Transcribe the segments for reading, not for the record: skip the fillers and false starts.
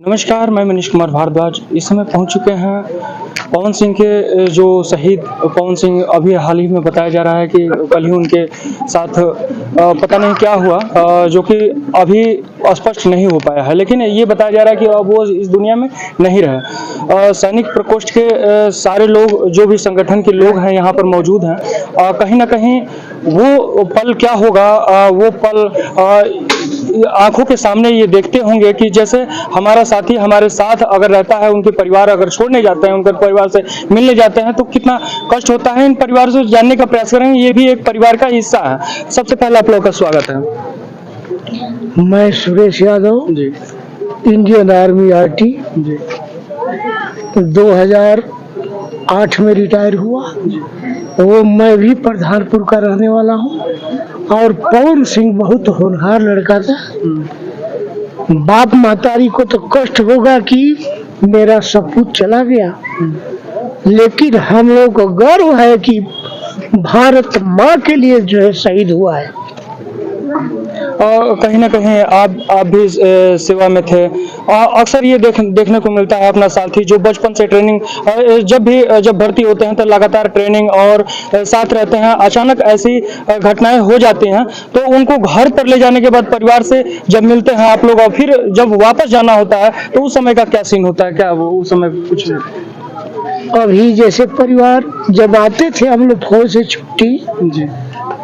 नमस्कार, मैं मनीष कुमार भारद्वाज। इस समय पहुंच चुके हैं पवन सिंह के जो शहीद पवन सिंह अभी हाल ही में बताया जा रहा है कि कल ही उनके साथ पता नहीं क्या हुआ, जो कि अभी स्पष्ट नहीं हो पाया है, लेकिन ये बताया जा रहा है कि अब वो इस दुनिया में नहीं रहे। सैनिक प्रकोष्ठ के सारे लोग, जो भी संगठन के लोग हैं यहाँ पर मौजूद हैं। कहीं ना कहीं वो पल क्या होगा, वो पल आंखों के सामने ये देखते होंगे कि जैसे हमारा साथी हमारे साथ अगर रहता है, उनके परिवार अगर छोड़ने जाते हैं, उनके परिवार से मिलने जाते हैं, तो कितना कष्ट होता है। इन परिवार से जानने का प्रयास करेंगे, ये भी एक परिवार का हिस्सा है। सबसे पहले आप लोगों का स्वागत है। मैं Suresh Yadav ji Indian army RT जी 2008 में रिटायर हुआ। वो मैं भी प्रधानपुर का रहने वाला हूँ। और पवन सिंह बहुत होनहार लड़का था। बाप मातारी को तो कष्ट होगा कि मेरा सपूत चला गया, लेकिन हम लोग को गर्व है कि भारत माँ के लिए जो है शहीद हुआ है। और कहीं ना कहीं आप भी सेवा में थे। अक्सर ये देखने को मिलता है अपना साथी जो बचपन से ट्रेनिंग, जब भर्ती होते हैं तो लगातार ट्रेनिंग और साथ रहते हैं। अचानक ऐसी घटनाएं हो जाती हैं तो उनको घर पर ले जाने के बाद परिवार से जब मिलते हैं आप लोग, और फिर जब वापस जाना होता है तो उस समय का क्या सीन होता है? क्या वो उस समय कुछ अभी जैसे परिवार जब आते थे हम लोग फौज से छुट्टी, जी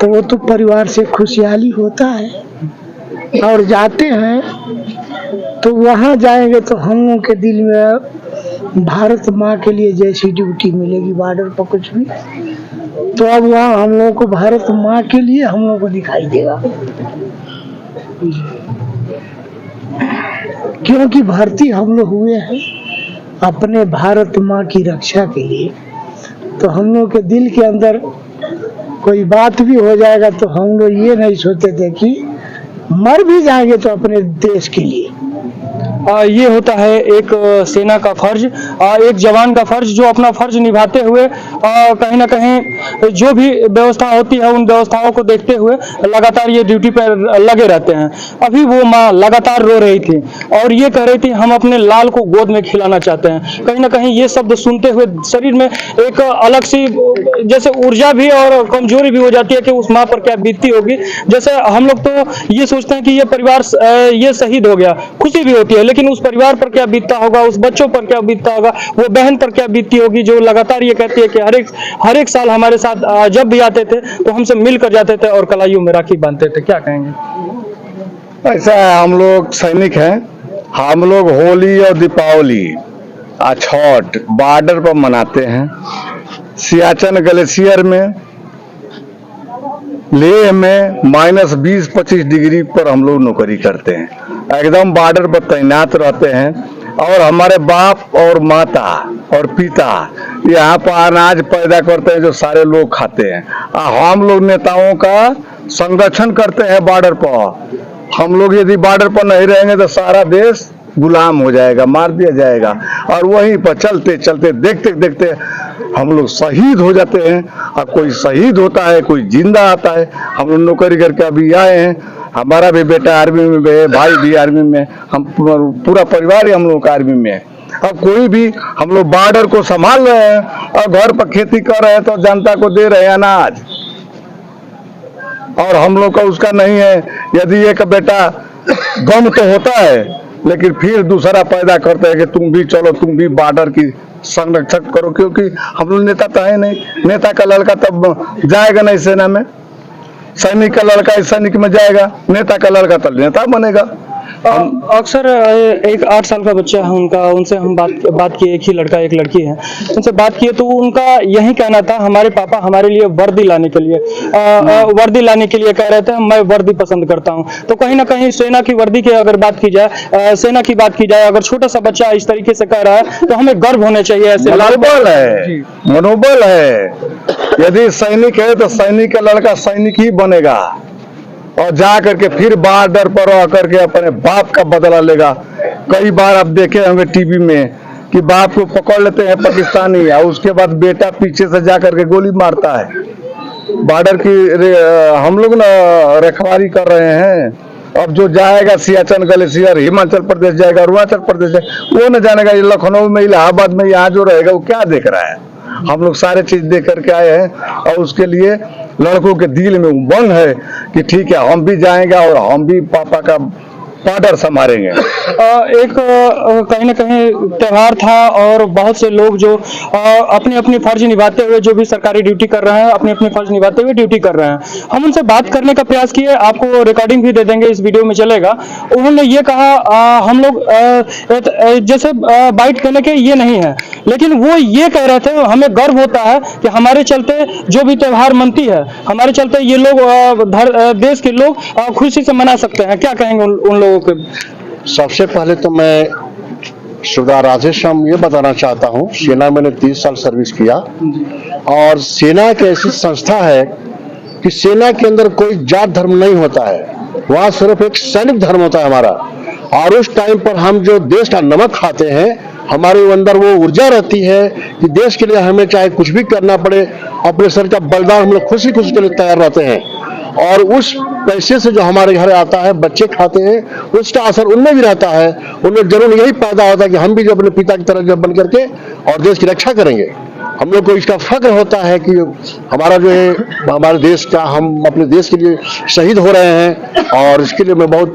तो वो तो परिवार से खुशहाली होता है। और जाते हैं तो वहाँ जाएंगे तो हम लोग के दिल में भारत माँ के लिए जैसी ड्यूटी मिलेगी बॉर्डर पर कुछ भी, तो अब वहाँ हम लोगों को भारत माँ के लिए हम लोगों को दिखाई देगा। क्योंकि भर्ती हम लोग हुए हैं अपने भारत माँ की रक्षा के लिए, तो हम लोग के दिल के अंदर कोई बात भी हो जाएगा तो हम लोग ये नहीं सोचते थे कि मर भी जाएंगे तो अपने देश के लिए। ये होता है एक सेना का फर्ज, एक जवान का फर्ज, जो अपना फर्ज निभाते हुए कहीं ना कहीं जो भी व्यवस्था होती है उन व्यवस्थाओं को देखते हुए लगातार ये ड्यूटी पर लगे रहते हैं। अभी वो माँ लगातार रो रही थी और ये कह रही थी हम अपने लाल को गोद में खिलाना चाहते हैं। कहीं ना कहीं ये शब्द सुनते हुए शरीर में एक अलग सी जैसे ऊर्जा भी और कमजोरी भी हो जाती है कि उस माँ पर क्या बीतती होगी। जैसे हम लोग तो ये सोचते हैं कि ये परिवार ये शहीद हो गया, खुशी भी होती है, लेकिन उस परिवार पर क्या बीतता होगा, उस बच्चों पर क्या बीतता होगा, वो बहन पर क्या बीतती होगी जो लगातार ये कहती है कि हर एक साल हमारे साथ जब भी आते थे तो हमसे मिलकर जाते थे और कलाइयों में राखी बांधते थे। क्या कहेंगे? ऐसा है, हम लोग सैनिक हैं। हम लोग होली और दीपावली छठ बॉर्डर पर मनाते हैं। सियाचिन ग्लेशियर में, लेह में -20-25 डिग्री पर हम लोग नौकरी करते हैं, एकदम बॉर्डर पर तैनात रहते हैं। और हमारे बाप और माता और पिता यहाँ पर अनाज पैदा करते हैं जो सारे लोग खाते हैं। हम लोग नेताओं का संरक्षण करते हैं बॉर्डर पर। हम लोग यदि बॉर्डर पर नहीं रहेंगे तो सारा देश गुलाम हो जाएगा, मार दिया जाएगा। और वहीं पर चलते चलते देखते देखते हम लोग शहीद हो जाते हैं। अब कोई शहीद होता है, कोई जिंदा आता है। हम लोग नौकरी करके अभी आए हैं, हमारा भी बेटा आर्मी में है, भाई भी आर्मी में, हम पूरा परिवार ही हम लोग का आर्मी में है। अब कोई भी हम लोग बॉर्डर को संभाल रहे हैं और घर पर खेती कर रहे हैं तो जनता को दे रहे हैं अनाज, और हम लोग का उसका नहीं है। यदि एक बेटा गम तो होता है, लेकिन फिर दूसरा पैदा करते हैं कि तुम भी चलो, तुम भी बॉर्डर की संरक्षक करो। क्योंकि हम लोग नेता तो है नहीं, नेता का लड़का तब जाएगा नहीं सेना में, सैनिक का लड़का इस सैनिक में जाएगा, नेता का लड़का तो नेता बनेगा। अक्सर एक 8 साल का बच्चा है उनका, उनसे हम बात किए, एक ही लड़का एक लड़की है, उनसे बात किए तो उनका यही कहना था हमारे पापा हमारे लिए वर्दी लाने के लिए कह रहे थे, मैं वर्दी पसंद करता हूं। तो कहीं ना कहीं सेना की वर्दी की अगर बात की जाए, सेना की बात की जाए, अगर छोटा सा बच्चा इस तरीके से कह रहा है तो हमें गर्व होने चाहिए। ऐसे मनोबल है। यदि सैनिक है तो सैनिक का लड़का सैनिक ही बनेगा और जा करके फिर बॉर्डर पर आकर के अपने बाप का बदला लेगा। कई बार आप देखे होंगे टीवी में कि बाप को पकड़ लेते हैं पाकिस्तानी, और उसके बाद बेटा पीछे से जा करके गोली मारता है। बॉर्डर की हम लोग ना रखवाली कर रहे हैं अब जो जाएगा सियाचिन ग्लेशियर हिमाचल प्रदेश जाएगा, अरुणाचल प्रदेश जाएगा, वो न जानेगा ये लखनऊ में इलाहाबाद में यहाँ जो रहेगा वो क्या देख रहा है। हम लोग सारे चीज देख करके आए हैं और उसके लिए लड़कों के दिल में उमंग है कि ठीक है हम भी जाएंगे और हम भी पापा का पार्डर संभालेंगे। एक कहीं ना कहीं त्योहार था और बहुत से लोग जो अपनी अपनी फर्ज निभाते हुए जो भी सरकारी ड्यूटी कर रहे हैं, अपनी अपनी फर्ज निभाते हुए ड्यूटी कर रहे हैं। हम उनसे बात करने का प्रयास किए, आपको रिकॉर्डिंग भी दे देंगे, इस वीडियो में चलेगा। उन्होंने ये कहा हम लोग जैसे बाइट करने के ये नहीं है, लेकिन वो ये कह रहे थे हमें गर्व होता है कि हमारे चलते जो भी त्योहार मनती है, हमारे चलते ये लोग देश के लोग खुशी से मना सकते हैं। क्या कहेंगे उन लोगों के? सबसे पहले तो मैं सरदार राधेश्याम ये बताना चाहता हूँ, सेना मैंने 30 साल सर्विस किया और सेना एक ऐसी संस्था है कि सेना के अंदर कोई जात धर्म नहीं होता है, वहाँ सिर्फ एक सैनिक धर्म होता है हमारा। और उस टाइम पर हम जो देश का नमक खाते हैं, हमारे अंदर वो ऊर्जा रहती है कि देश के लिए हमें चाहे कुछ भी करना पड़े, अपने सर का बलिदान हम लोग खुशी खुशी के लिए तैयार रहते हैं। और उस पैसे से जो हमारे घर आता है, बच्चे खाते हैं, उसका असर उनमें भी रहता है। उनमें जरूर यही पैदा होता है कि हम भी जो अपने पिता की तरह जो बन करके और देश की रक्षा करेंगे। हम लोग को इसका फख्र होता है कि हमारा जो है हमारे देश का, हम अपने देश के लिए शहीद हो रहे हैं और इसके लिए मैं बहुत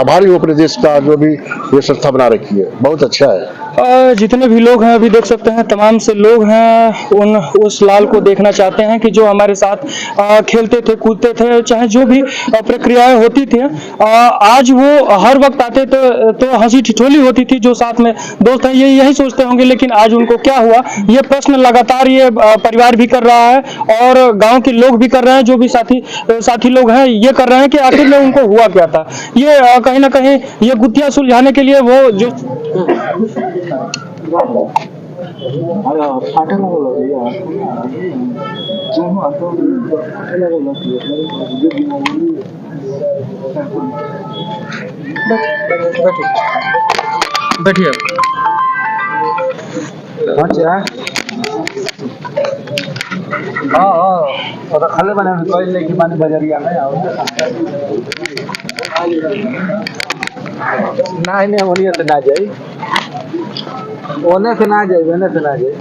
आभारी हूँ अपने देश का जो भी ये संस्था बना रखी है, बहुत अच्छा है। जितने भी लोग हैं अभी देख सकते हैं, तमाम से लोग हैं उस लाल को देखना चाहते हैं कि जो हमारे साथ खेलते थे, कूदते थे, चाहे जो भी प्रक्रियाएं होती थी, आज वो हर वक्त आते तो हंसी ठिठोली होती थी। जो साथ में दोस्त हैं ये यही सोचते होंगे, लेकिन आज उनको क्या हुआ ये प्रश्न लगातार ये परिवार भी कर रहा है और गांव के लोग भी कर रहे हैं, जो भी साथी लोग हैं ये कर रहे हैं कि आखिर में उनको हुआ क्या था। ये कहीं ना कहीं ये गुत्थियां सुलझाने के लिए वो जो बैठिए। हाँ खाले बने कोई लेके माने बजरिया में नहीं होनी तो ना जाए, ओने से ना जाए, ओने से ना जाए।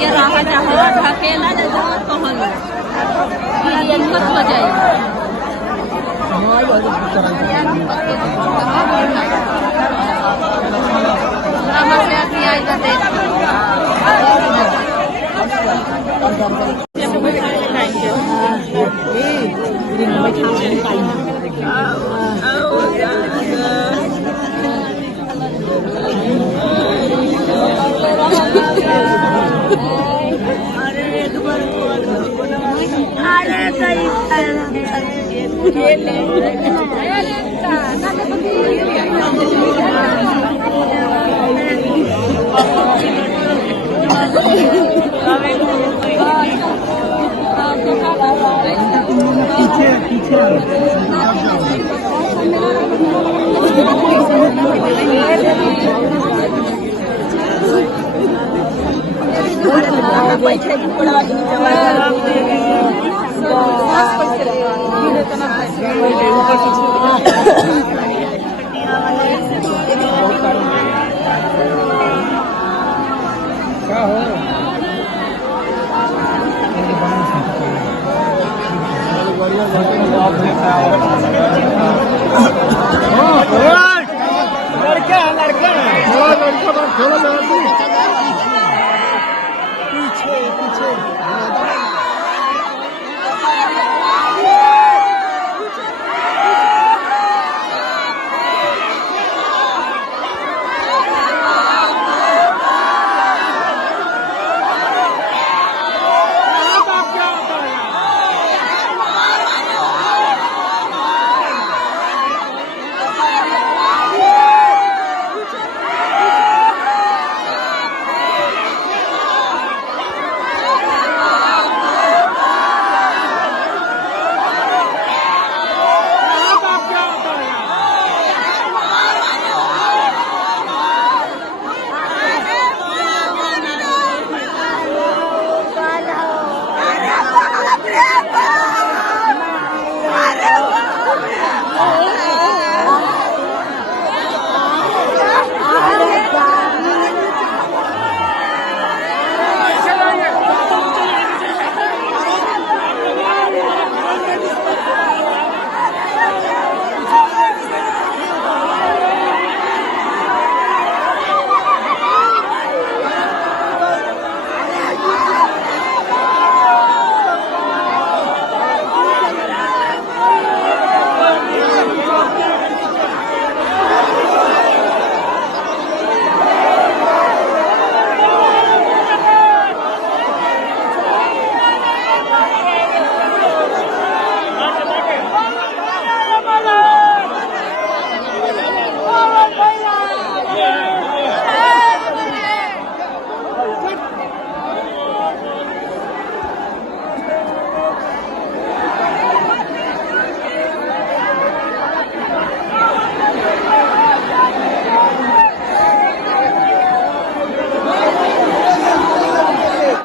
ये रहा जहाँ ढकेला जहाँ कहल ये दिक्कत हो जाएगी। क्या हो